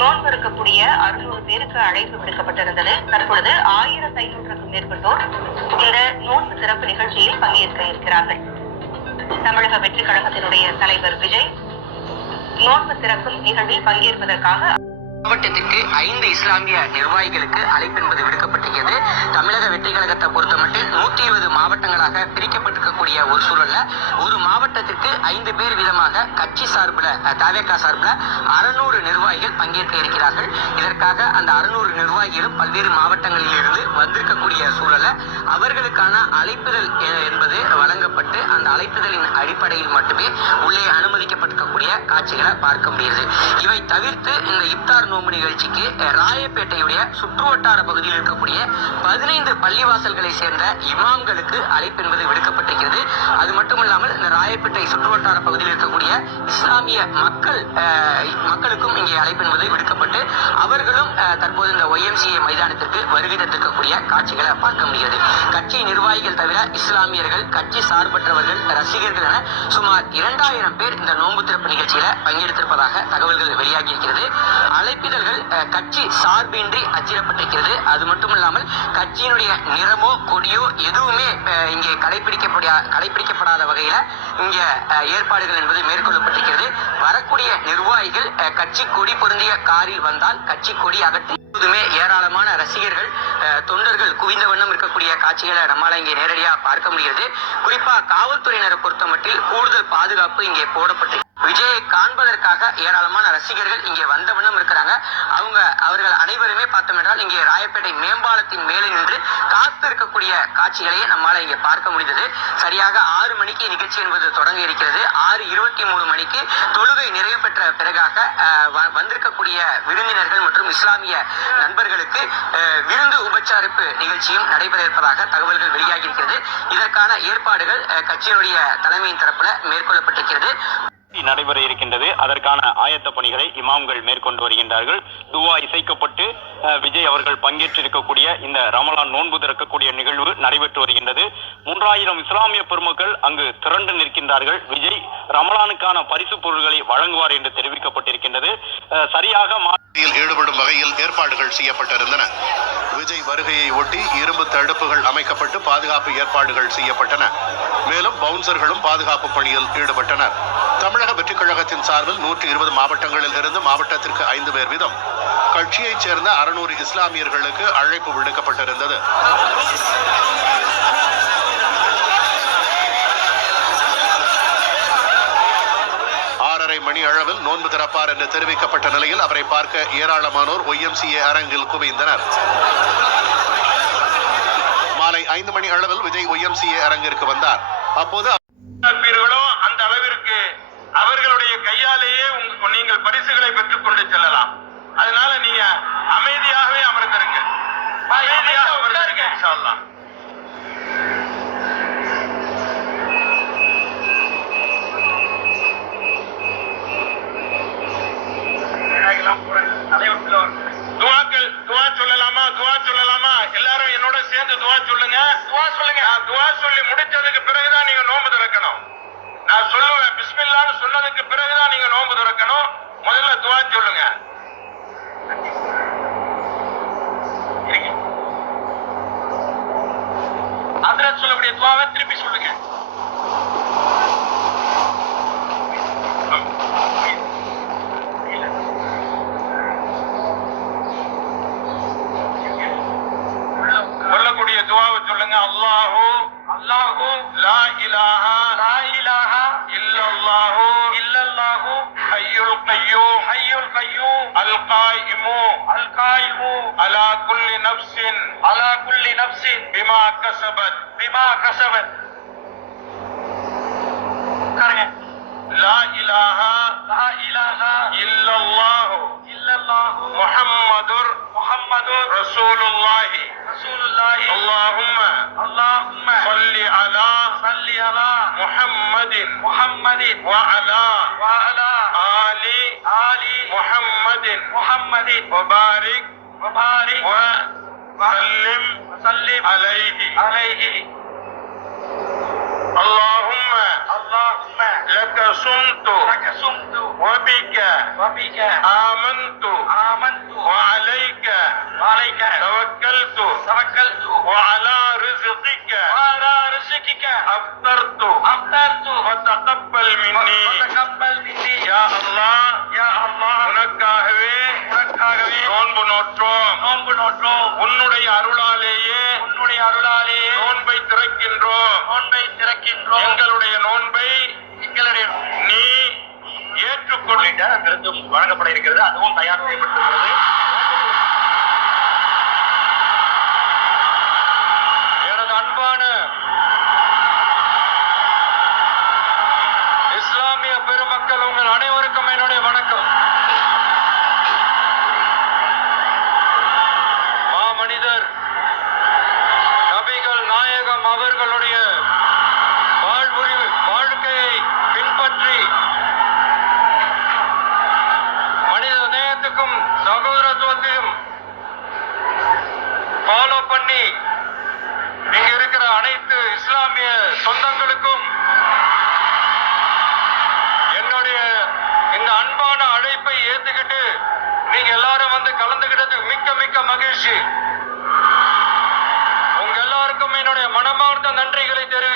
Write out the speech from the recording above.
நோன்பு இருக்கக்கூடிய 600 பேருக்கு அழைப்பு விடுக்கப்பட்டிருந்தது. தற்பொழுது 1500க்கும் மேற்பட்டோர் இந்த நோன்பு சிறப்பு நிகழ்ச்சியில் பங்கேற்க இருக்கிறார்கள். தமிழக வெற்றி கழகத்தினுடைய தலைவர் விஜய் நோன்பு திறக்கும் நிகழ்வில் பங்கேற்பதற்காக மாவட்டத்திற்கு 5 இஸ்லாமிய நிர்வாகிகளுக்கு அழைப்பு என்பது விடுக்கப்பட்டிருக்கிறது. தமிழக வெற்றி கழகத்தை பொறுத்தமட்டில் 120 மாவட்டங்களாக பிரிக்கப்பட்டிருக்கக்கூடிய ஒரு சூழல்ல ஒரு மாவட்டத்திற்கு 5 பேர் வீதமாக கட்சி சார்பில் தவேகா சார்பில் 600 நிர்வாகிகள் பங்கேற்க இருக்கிறார்கள். இதற்காக அந்த 600 நிர்வாகிகளும் பல்வேறு மாவட்டங்களில் இருந்து வந்திருக்கக்கூடிய சூழல்ல அவர்களுக்கான அழைப்புதல் என்பது வழங்கப்பட்டு அந்த அழைப்புதலின் அடிப்படையில் மட்டுமே உள்ளே அனுமதிக்கப்பட்டிருக்கக்கூடிய காட்சிகளை பார்க்க முடியுது. இவை தவிர்த்து இந்த இப்தார் நோன்பு நிகழ்ச்சிக்கு ராயப்பேட்டையுடைய சுற்றுவட்டார பகுதியில் இருக்கக்கூடிய 15 பள்ளிவாசல்களை சேர்ந்த இமாம்களுக்கு அழைப்பு என்பது விடுக்கப்பட்டிருக்கிறது. அது மட்டுமல்லாமல் இந்த ராயப்பேட்டை சுற்றுவட்டார பகுதியில் இருக்கக்கூடிய இஸ்லாமிய மக்களுக்கும் இங்கே அழைப்பு என்பது விடுக்கப்பட்டு அவர்களும் தற்போது இந்த YMCA மைதானத்திற்கு வருகை தந்திருக்கக்கூடிய காட்சிகளை பார்க்க முடிகிறது. கட்சி நிர்வாகிகள் தவிர இஸ்லாமியர்கள், கட்சி சார்பற்றவர்கள், ரசிகர்கள் என சுமார் 2000 பேர் இந்த நோன்பு திறப்பு நிகழ்ச்சியில பங்கெடுத்திருப்பதாக தகவல்கள் வெளியாகி இருக்கிறது. அழைப்பிதழ்கள் கட்சி சார்பின்றி அச்சிடப்பட்டிருக்கிறது. அது மட்டுமில்லாமல் கட்சியினுடைய நிறமோ கொடியோ எதுவுமே இங்கே கடைபிடிக்கப்படாத வகையில இங்கே ஏற்பாடுகள் என்பது மேற்கொள்ளப்பட்டிருக்கிறது. வரக்கூடிய நிர்வாகிகள் கட்சி கொடி பொருந்திய காரில் வந்தால் கட்சி கொடி அகற்றி ஏராளமான ரசிகர்கள், தொண்டர்கள் குவிந்த வண்ணம் இருக்கக்கூடிய காட்சிகளை நம்மால இங்கே நேரடியாக பார்க்க முடிகிறது. குறிப்பா காவல்துறையினரை பொறுத்தமட்டில் கூடுதல் பாதுகாப்பு இங்கே போடப்பட்டு விஜயை காண்பதற்காக ஏராளமான ரசிகர்கள் இங்கே வந்த வண்ணம் இருக்கிறாங்க. அவர்கள் அனைவருமே பார்த்தோம் என்றால் இங்கே ராயப்பேட்டை மேம்பாலத்தின் மேலே நின்று காத்து இருக்கக்கூடிய காட்சிகளையே நம்மால இங்கே பார்க்க முடிந்தது. சரியாக 6 மணிக்கு நிகழ்ச்சி என்பது தொடங்க இருக்கிறது. 6:23 மணிக்கு தொழுகை நிறைவு பெற்ற பிறகாக வந்திருக்கக்கூடிய விருந்தினர்கள் மற்றும் இஸ்லாமிய நண்பர்களுக்கு விருந்து உபச்சாரிப்பு நிகழ்ச்சியும் நடைபெற இருப்பதாக தகவல்கள் வெளியாகி இருக்கிறது. இதற்கான ஏற்பாடுகள் கட்சியினுடைய தலைமையின் தரப்புல மேற்கொள்ளப்பட்டிருக்கிறது. நடைபெற இருக்கின்றது. அதற்கான ஆயத்த பணிகளை இமாம்கள் மேற்கொண்டு வருகின்றார்கள். துவா இசைக்கப்பட்டு விஜய் அவர்கள் பங்கேற்றிருக்கக்கூடிய இந்த ரமலான் நோன்பு திறக்கக்கூடிய நிகழ்வு நடைபெற்று வருகின்றது. 3000 இஸ்லாமிய பெருமக்கள் அங்கு திரண்டு நிற்கின்றார்கள். விஜய் ரமலானுக்கான பரிசு பொருட்களை வழங்குவார் என்று தெரிவிக்கப்பட்டிருக்கின்றது. சரியாக ஈடுபடும் வகையில் ஏற்பாடுகள் செய்யப்பட்டிருந்தன. விஜய் வருகையை ஒட்டி இரும்பு தடுப்புகள் அமைக்கப்பட்டு பாதுகாப்பு ஏற்பாடுகள் செய்யப்பட்டன. மேலும் பவுன்சர்களும் பாதுகாப்பு பணியில் ஈடுபட்டனர். தமிழக வெற்றி கழகத்தின் சார்பில் 120 மாவட்டங்களில் இருந்து மாவட்டத்திற்கு 5 பேர் வீதம் கட்சியைச் சேர்ந்த 600 இஸ்லாமியர்களுக்கு அழைப்பு விடுக்கப்பட்டிருந்தது. மணி அளவில் நோன்பு திறப்பார் என்று தெரிவிக்கப்பட்ட நிலையில் அவரை பார்க்க ஏராளமானோர் YMCA அரங்கில் குவிந்தனர். மாலை 5 மணி அளவில் விஜய் YMCA அரங்கிற்கு வந்தார். அப்போது அந்த அளவிற்கு அவர்களுடைய கையாலேயே நீங்கள் பரிசுகளை பெற்றுக் கொண்டு செல்லலாம். அதனால நீங்க அமைதியாகவே அமர்ந்திருங்க. இன்ஷா அல்லாஹ். துவா சொல்லலாமா? எல்லாரும் என்னோட சேர்ந்து துவா சொல்லுங்க. துவா சொல்லி முடிச்சதுக்கு பிறகுதான் நீங்க நோன்பு திறக்கணும். நான் சொல்லுவேன் பிஸ்மில்லான்னு சொன்னதுக்கு பிறகுதான் நீங்க நோன்பு திறக்கணும். முதல்ல துவா சொல்லுங்க. ஹஜ்ரத் சொல்லக்கூடிய துவாவை திருப்பி சொல்லுங்க. துவாவை சொல்லுங்க. அல்லாஹு அல்லாஹு லா இலாஹா லா இலாஹா இல்லல்லாஹு இல்லல்லாஹு ஹய்யுல் கய்யூம் ஹய்யுல் கய்யூம் அல் காயிமு அலா குல்லி நஃப்ஸின் பிமா கஸபத் கரெங்க. லா இலாஹா இல்லல்லாஹு முஹம்மதுர் ரசூலுல்லாஹி اللهم صل على محمد وعلى آل محمد وبارك وسلم عليه اللهم لك صمت وبك آمنت وعليك توكلت وعلى رزقك أفطرت وتقبل مني يا الله உனக்காகவே நோன்பு நோற்றோம் உன்னுடைய அருளாலேயே நோன்பை திறக்கின்றோம் எங்களுடைய நோன்பை நீ ஏற்றுக்கொள்ளிட்ட விருந்தும் வழங்கப்பட இருக்கிறது. அதுவும் தயார் செய்யப்பட்டிருக்கிறது. எனது அன்பான இஸ்லாமிய பெருமக்கள், உங்கள் அனைவருக்கும் என்னுடைய வணக்கம். மாமனிதர் நபிகள் நாயகம் அவர்களுடைய வாழ்க்கையை பின்பற்றி மனித நேயத்துக்கும் சகோதரத்துவத்தையும் ஃபாலோ பண்ணி இங்க இருக்கிற அனைத்து இஸ்லாமிய சொந்தங்களுக்கும் என்னுடைய இந்த அன்பான அழைப்பை ஏத்துக்கிட்டு நீங்க எல்லாரும் வந்து கலந்துகிட்டது மிக்க மிக்க மகிழ்ச்சி. உங்க எல்லாருக்கும் என்னுடைய மனமார்ந்த நன்றிகளை தெரிவித்துக்